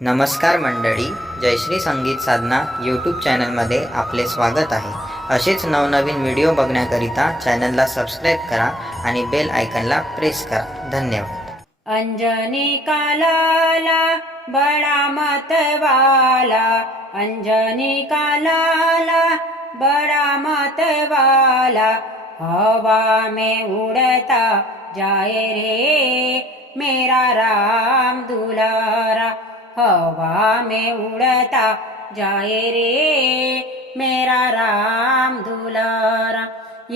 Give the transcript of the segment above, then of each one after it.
नमस्कार मंडळी जयश्री संगीत साधना यूट्यूब चॅनलमध्ये आपले स्वागत आहे. असेच नवनवीन व्हिडिओ बघण्याकरिता चॅनलला सबस्क्राईब करा आणि बेल आयकनला प्रेस करा. धन्यवाद. अंजनी कालाला बड़ा मतवाला. अंजनी कालाला बड़ा मतवाला. हवा में उड़ता जाय रे मेरा राम दुलारा. हवा में उड़ता जाए रे मेरा राम दुलारा।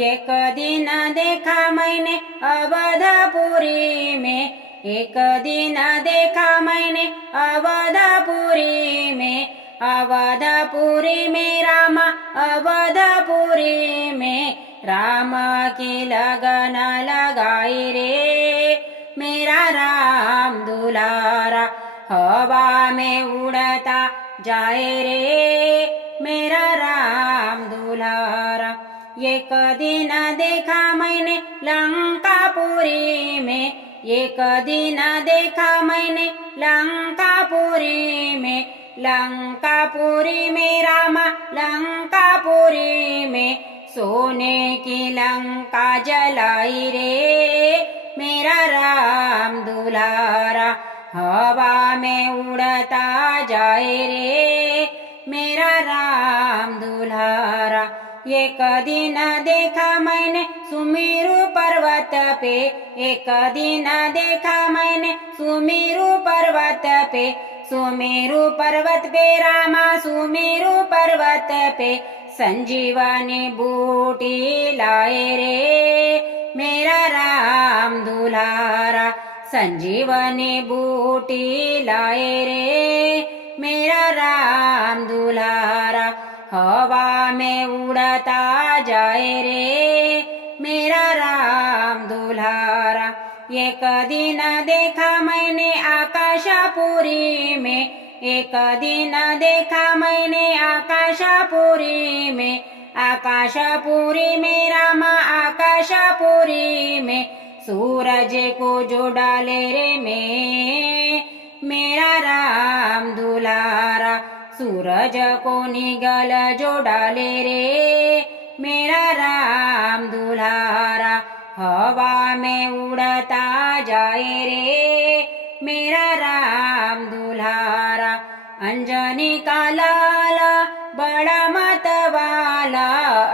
एक दिन देखा मैंने अवधपुरी में एक दिन देखा मैंने अवधपुरी में अवधपुरी में रामा अवधपुरी में राम की लगन लगाई रे मेरा राम हवा में उड़ता जाए रे मेरा राम दुलारा। एक दिन देखा मैंने लंकापुरी में एक दिन देखा मैंने लंकापुरी में लंकापुरी में रामा लंकापुरी में सोने की लंका जलाई रे। हवा में उड़ता जाए रे। मेरा राम दुलारा एक दिन देखा मैंने सुमेरु पर्वत पे। एक दिन देखा मैंने सुमेरु पर्वत पे। सुमेरु पर्वत पे रामा सुमेरु पर्वत पे। संजीवनी बूटी लाए रे। मेरा राम दुलारा संजीवनी बूटी लाए रे। मेरा राम दुलारा, हवा में उड़ता जाए रे। मेरा राम दुलारा एक दिन देखा मैंने आकाशपुरी में। एक दिन देखा मैंने आकाशपुरी में। आकाशपुरी में रामा, आकाशपुरी में। सूरज को जो डाले रे में मेरा राम दुलारा। सूरज को निगल जो डाले रे मेरा राम दुलारा। हवा में उड़ता जाए रे मेरा राम दुलारा। अंजनी का लाला बड़ा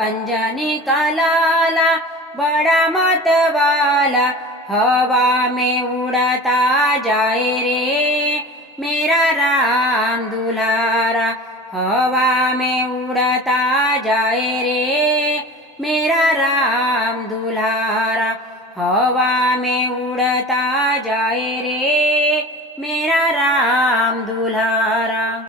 अंजनी का लाला बड़ा मतवाला हवा में उड़ता जाए रे। मेरा राम दुलारा, हवा में उड़ता जाए रे। मेरा राम दुलारा, हवा में उड़ता जाए रे। मेरा राम दुलारा।